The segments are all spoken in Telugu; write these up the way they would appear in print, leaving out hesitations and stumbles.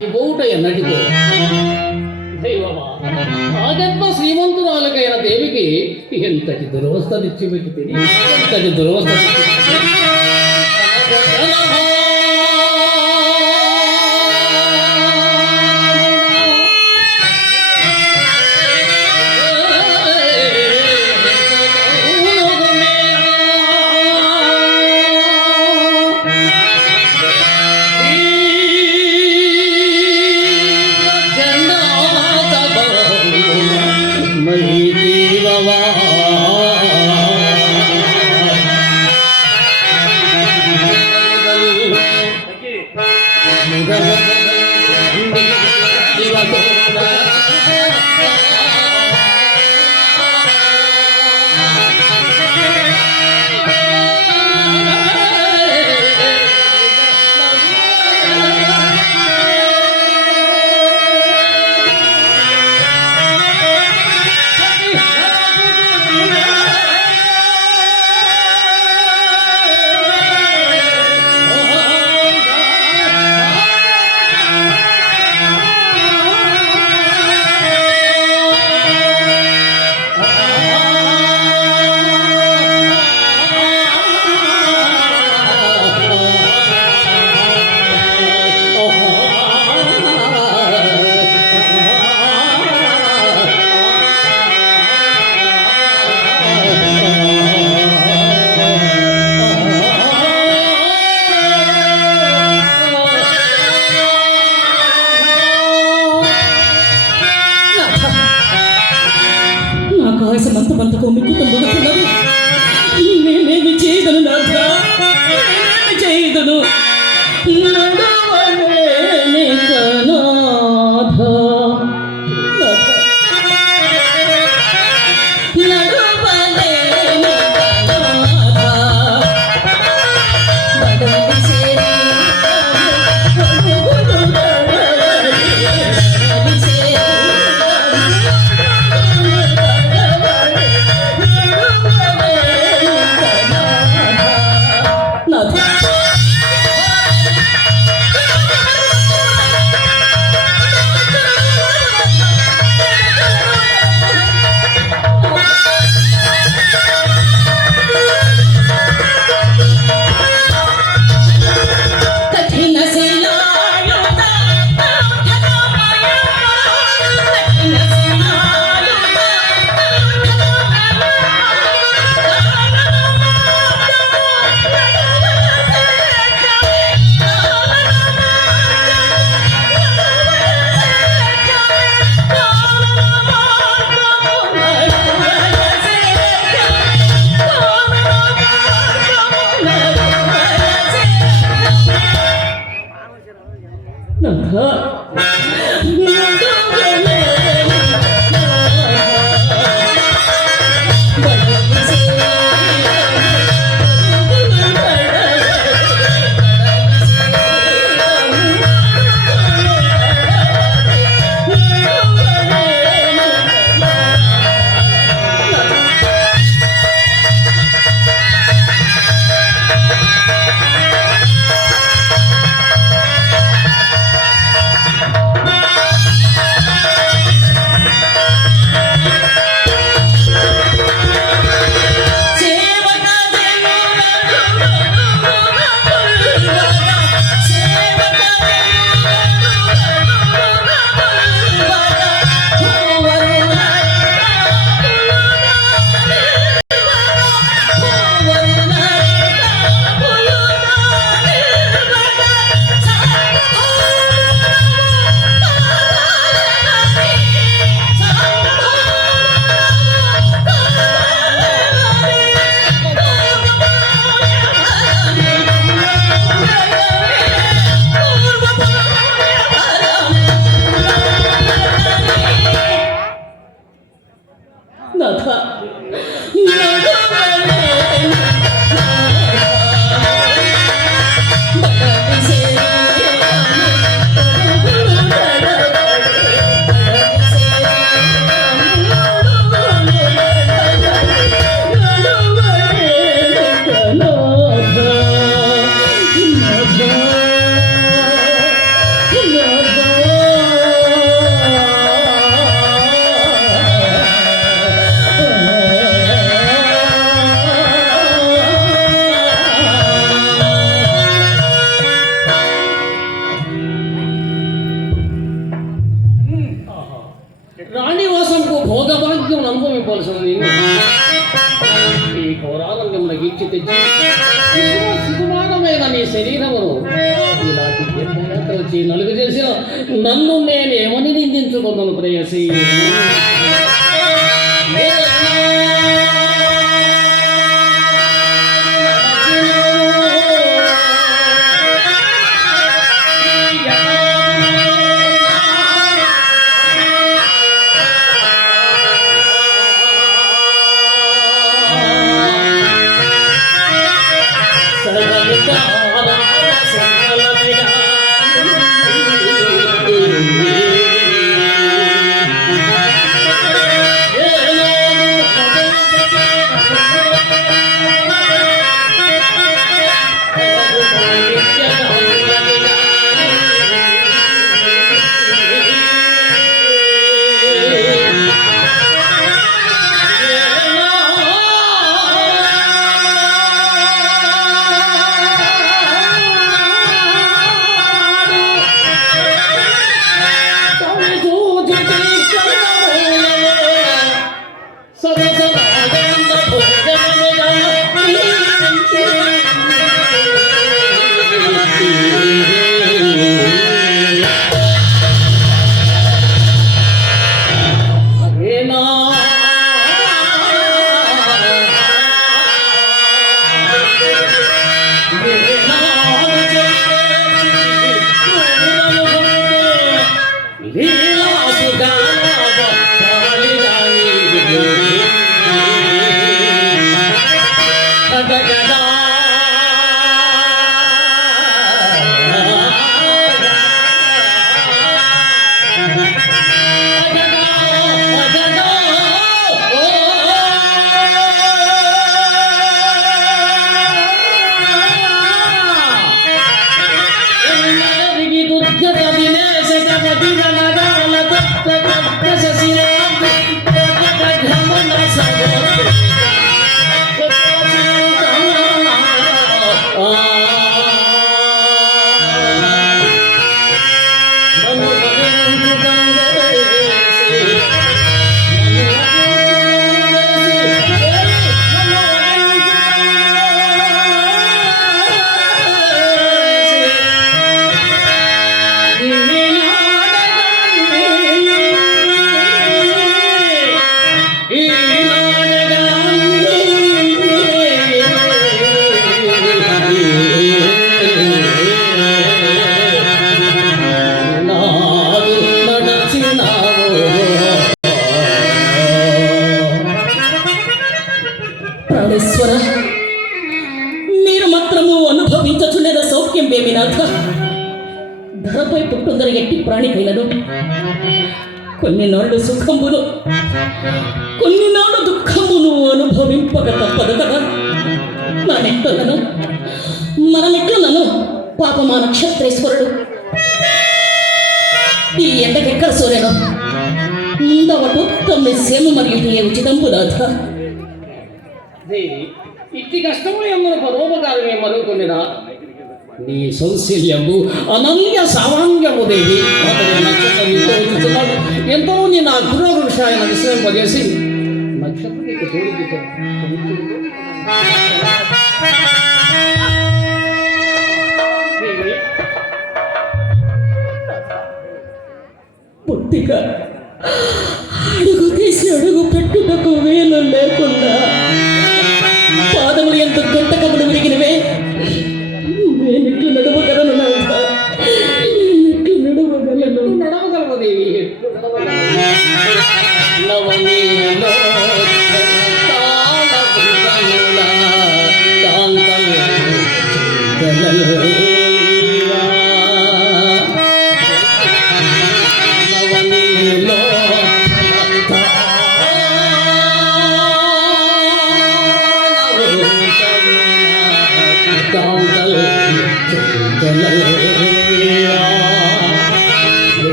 పోవుట ఎన్నటికో దైవమా ఆగత్మ శ్రీమంతురాలకైన దేవికి ఎంతటి దురవస్థ తెచ్చిపెట్టి తిని ఎంతటి దురవస్థ ఆకాశమంతమంతకు మిక్కుతం దొరుకుతున్నది. నేనేమి చేయగలను నాథా, నేనేమి చేయగలను నడవలేని కనాథా, నడవలేని కనాథా, బదలి చేరి శరీరమును ఇలాంటి తీర్థయాత్ర వచ్చి నలుగు చేసిన నన్ను నేనేమని నిందించుకున్నాను ప్రేయసి. ప్రాణేశ్వర, మీరు మాత్రము అనుభవించుచుండేద సౌఖ్యం వేమినాథ. ధరపై పుట్టుందర ఎట్టి ప్రాణికైనను కొన్ని నాళ్ళు సుఖంబును, కొన్ని నాళ్ళు దుఃఖమును అనుభవింపక తప్పదు కదా. నానెట్లను మనమెట్లను పాపమా నక్షత్రేశ్వరుడు ఈ ఎండకెక్కడ సూర్యను ముందవటు తమ్మి సేమ మరియు ఉచితంబు నాథ. దేవి, ఇట్టి కష్టములు ఎమ్మను పరోపకారమే మరుకొనినా నీ సౌశల్యము అనన్య సామాన్యము దేవి. ఎంతో నీ నా గురువృషాయన విశ్రమింపజేసి నక్షత్రకి తోడు పుట్టిగా అడుగు తీసి అడుగు పెట్టుటకు వేలు లేకుండా పాదములు ఎంత గంటకములు విరిగినవే. నేనెట్లు నడవగలను నాథ, నేనెట్లు నడవగలను. నడవగలవు దేవి. నవనీలో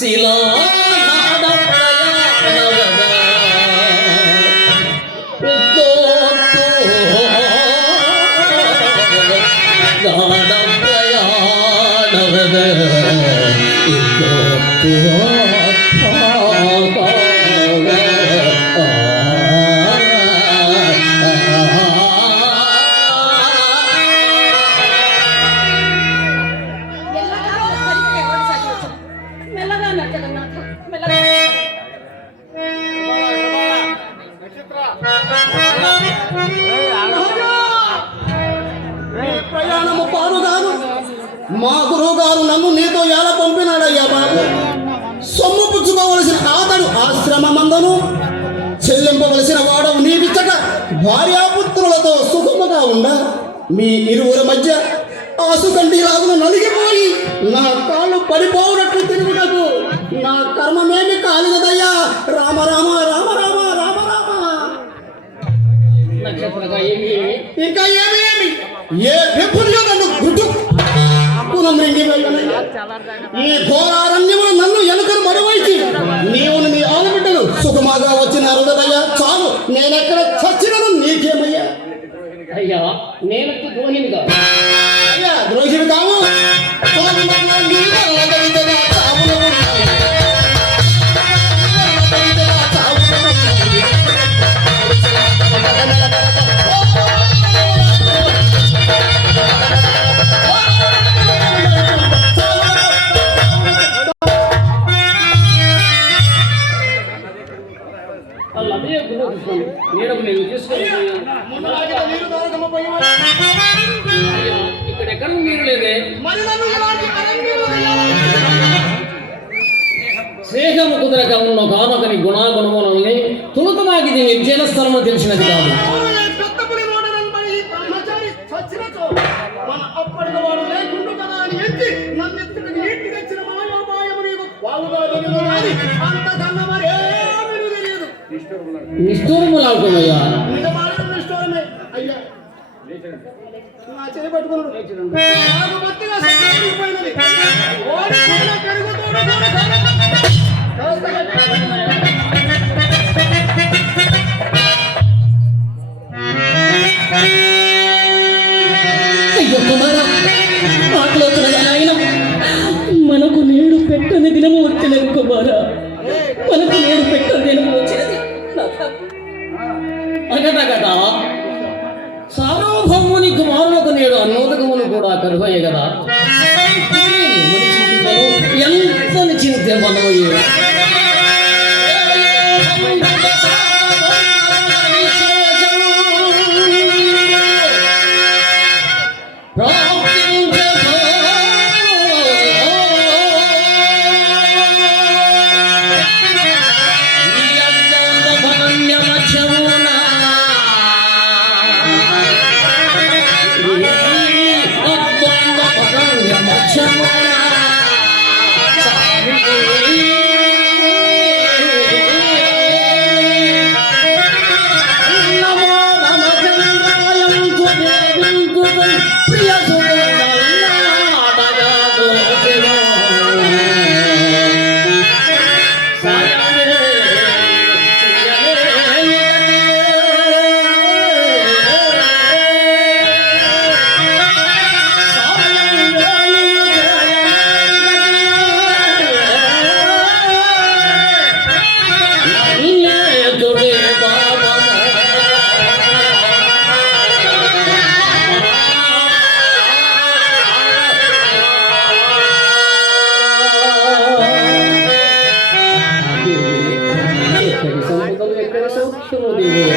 శిలాగాఢ ప్రయాణవద ఉద్దోత్తు గాఢ ప్రయాణవద ఉద్దోత్తు మెల్లగా నా జగన్నాథ మెల్లగా ప్రయాణము పారుగాను మా గురువు గారు నన్ను నీతో ఎలా పంపినాడయ్యా బాబు. సొమ్ము పుచ్చుకోవలసిన అతడు ఆశ్రమమందును చెల్లింపవలసిన వాడవు నీవిచ్చట భార్యాపుత్రులతో సుఖముగా ఉండ మీ ఇరువురి మధ్య ఆసుకంటిలాగును నలిగిపోయి నా కాళ్ళు పడిపోవునట్లు తిరుగుటకు నా కర్మమేమి కాలినదయ్యా. రామ రామ రామ రామ రామ రామ. నక్షత్రగా ఏమి ఇంకా ఏమి ఏమి ఏ విపుల్యం నన్ను గుడ్డు పునమృంగి వెళ్ళనయ్యా. ఈ ఘోరారణ్యములు నన్ను ఎలుకను మడవైచి నీవు నీ ఆడబిడ్డలు సుఖమాగా వచ్చిన అరుదయ్యా. చాలు నేనెక్కడ చచ్చినను నీకేమయ్యా. అయ్యా నేను ద్రోహినిగా అయ్యా ద్రోహిడు కావు. వాళ్ళు అదే గురుకృష్ణుడు నీడకు నేను తీసుకెళ్ళి ఇక్కడ ఎక్కడ నీరు లేదే. స్నేహము కుదరక ఉన్న కానొకని గుణాగుణములని తులుతమాగిది నిర్జన స్థలము తెలిసినది కాదు. నిష్ఠూరములాగుతున్నాయా అయ్యా నా చేయి పట్టుకున్నాడు. నాకు బొత్తిగా సత్యమైపోయినది. ఓడిపోయిన పెరుగుతోడు అయ్యో కుమారా, ఆకలితున్నదా నాయన? మనకు నేడు పెట్టని దినము వచ్చినది కుమారా, మనకు నేడు పెట్టని దినము వచ్చినది. అగటగట సార్వభౌముని కుమారులకు నేడు అన్నోదకమును కూడా కరువయ్య కదా. ఎంత చింతే మనోయే ఎక్కడి సంపదలు ఎక్కడ సౌఖ్యము దేవి.